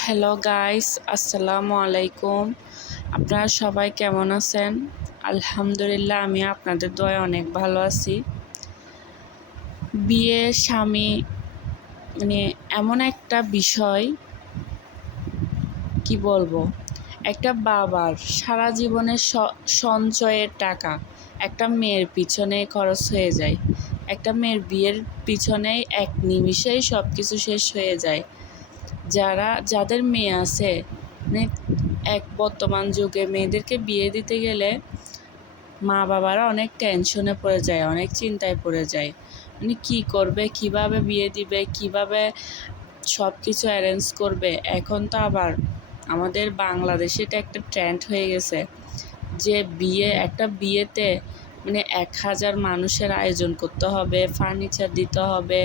Hello guys, আসসালামু আলাইকুম। আপনারা সবাই কেমন আছেন? আলহামদুলিল্লাহ, আমি আপনাদের দয়ায় অনেক ভালো আছি। বিয়ে স্বামী মানে এমন একটা বিষয়, কি বলবো, একটা বাবার সারা জীবনের সঞ্চয়ের টাকা একটা মেয়ের পিছনে খরচ হয়ে যায়। একটা মেয়ের বিয়ের পিছনেই এক নিমিষেই সব কিছু শেষ হয়ে যায়। যাদের মেয়ে আছে, মানে বর্তমান যুগে মেয়েদেরকে বিয়ে দিতে গেলে মা বাবারা অনেক টেনশনে পড়ে যায়, অনেক চিন্তায় পড়ে যায়। মানে কী করবে, কিভাবে বিয়ে দিবে, কিভাবে সব কিছু অ্যারেঞ্জ করবে। এখন তো আবার আমাদের বাংলাদেশে এটা একটা ট্রেন্ড হয়ে গেছে যে একটা বিয়েতে 1000 মানুষের আয়োজন করতে হবে, ফার্নিচার দিতে হবে,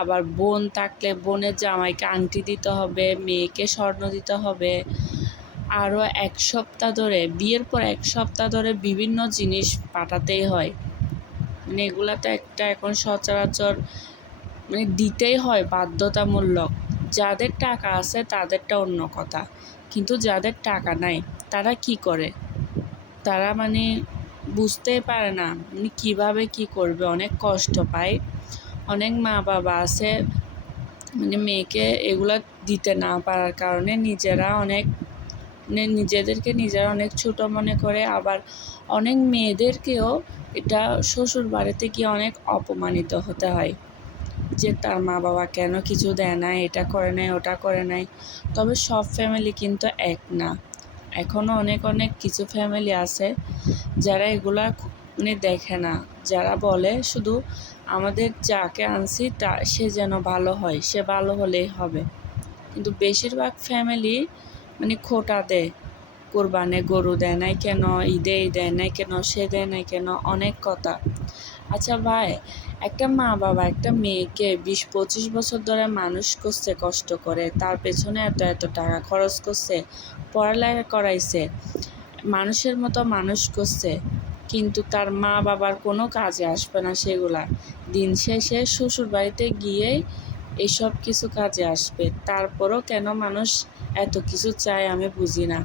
আবার বোন থাকলে বোনের জামাইকে আংটি দিতে হবে, মেয়েকে স্বর্ণ দিতে হবে। আরও এক সপ্তাহ ধরে, বিয়ের পর এক সপ্তাহ ধরে বিভিন্ন জিনিস পাঠাতেই হয়। এগুলা তো একটা এখন সচরাচর দিতেই হয়, বাধ্যতামূলক। যাদের টাকা আছে তাদেরটা অন্য কথা, কিন্তু যাদের টাকা নাই তারা কি করে? তারা বুঝতেই পারে না কীভাবে কী করবে, অনেক কষ্ট পায়। অনেক মা বাবা আছে মেয়েকে এগুলা দিতে না পারার কারণে নিজেরা অনেক ছোট মনে করে। আবার অনেক মেয়েদেরকেও এটা শ্বশুর বাড়িতে গিয়ে অনেক অপমানিত হতে হয় যে তার মা বাবা কেন কিছু দেয় না, এটা করে নাই, ওটা করে নাই। তবে সব ফ্যামিলি কিন্তু এক না। এখনও অনেক কিছু ফ্যামিলি আছে যারা এগুলা দেখে না, যারা বলে শুধু আমাদের যাকে আনছি সে যেন ভালো হয়, সে ভালো হলেই হবে। কিন্তু বেশিরভাগ ফ্যামিলি খোটা দেয়, কোরবানে গরু দেয় নাই কেন, ঈদে দেয় নাই কেন, সে দেয় নাই কেন, অনেক কথা। আচ্ছা ভাই, একটা মা বাবা একটা মেয়েকে 20-25 বছর ধরে মানুষ করছে কষ্ট করে, তার পেছনে এত টাকা খরচ করছে, পড়ালেখা করাইছে, মানুষের মতো মানুষ করছে, কিন্তু তার মা বাবার কোনো কাজে আসবে না সেগুলা। দিন শেষে শ্বশুর বাড়িতে গিয়েই এইসব কিছু কাজে আসবে। তারপরও কেন মানুষ এত কিছু চায় আমি বুঝি না।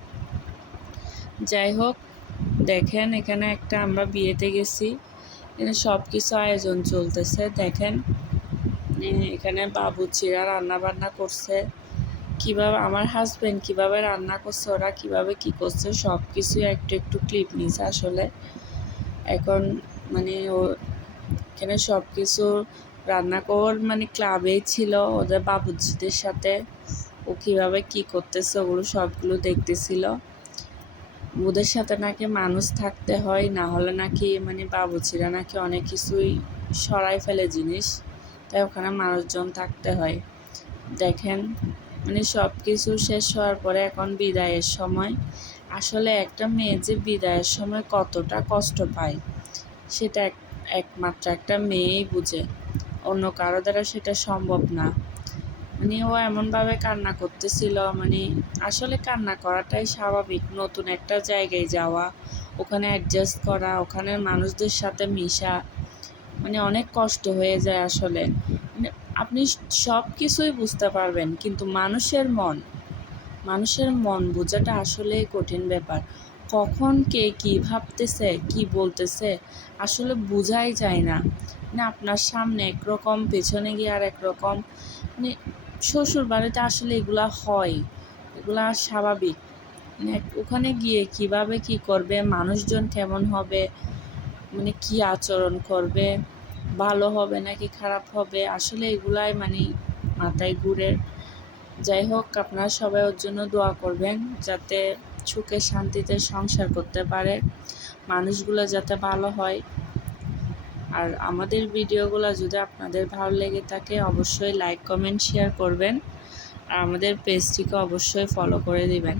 যাই হোক, দেখেন এখানে আমরা বিয়েতে গেছি, এখানে সব কিছু আয়োজন চলতেছে। দেখেন এখানে বাবুর্চিরা রান্না বান্না করছে, কিভাবে আমার হাজব্যান্ড কিভাবে রান্না করছে, ওরা কিভাবে কি করছে সব কিছু একটু ক্লিপ নিছে আসলে। এখন ও এখানে সব কিছু রান্না ক্লাবেই ছিল ওদের বাবুর্চিদের সাথে, ও কিভাবে কি করতেছে ওগুলো সবগুলো দেখতেছিল। ওদের সাথে নাকি মানুষ থাকতে হয়, না হলে নাকি বাবুর্চিরা নাকি অনেক কিছুই সরাই ফেলে জিনিস, তাই ওখানে মানুষজন থাকতে হয়। দেখেন সব কিছু শেষ হওয়ার পরে এখন বিদায়ের সময়। আসলে একটা মেয়ে যে বিদায়ের সময় কতটা কষ্ট পায় সেটা একমাত্র একটা মেয়েই বুঝে, অন্য কারো দ্বারা সেটা সম্ভব না। ও এমনভাবে কান্না করতেছিল, আসলে কান্না করাটাই স্বাভাবিক। নতুন একটা জায়গায় যাওয়া, ওখানে অ্যাডজাস্ট করা, ওখানের মানুষদের সাথে মিশা, অনেক কষ্ট হয়ে যায় আসলে। আপনি সব কিছুই বুঝতে পারবেন, কিন্তু মানুষের মন বোঝাটা আসলেই কঠিন ব্যাপার। কখন কে কী ভাবতেছে, কি বলতেছে আসলে বোঝাই যায় না। আপনার সামনে একরকম, পেছনে গিয়ে আর একরকম। শ্বশুর বাড়িতে আসলে এগুলা হয়, এগুলা স্বাভাবিক। ওখানে গিয়ে কিভাবে কি করবে, মানুষজন কেমন হবে, কি আচরণ করবে, ভালো হবে নাকি খারাপ হবে, আসলে এগুলাই মাথায় ঘুরে। যাই হোক, আপনারা সবাই ওর জন্য দোয়া করবেন যাতে সুখে শান্তিতে সংসার করতে পারে, মানুষগুলো যাতে ভালো হয়। আর আমাদের ভিডিওগুলো যদি আপনাদের ভালো লেগে থাকে অবশ্যই লাইক, কমেন্ট, শেয়ার করবেন। আর আমাদের পেজটিকে অবশ্যই ফলো করে দিবেন।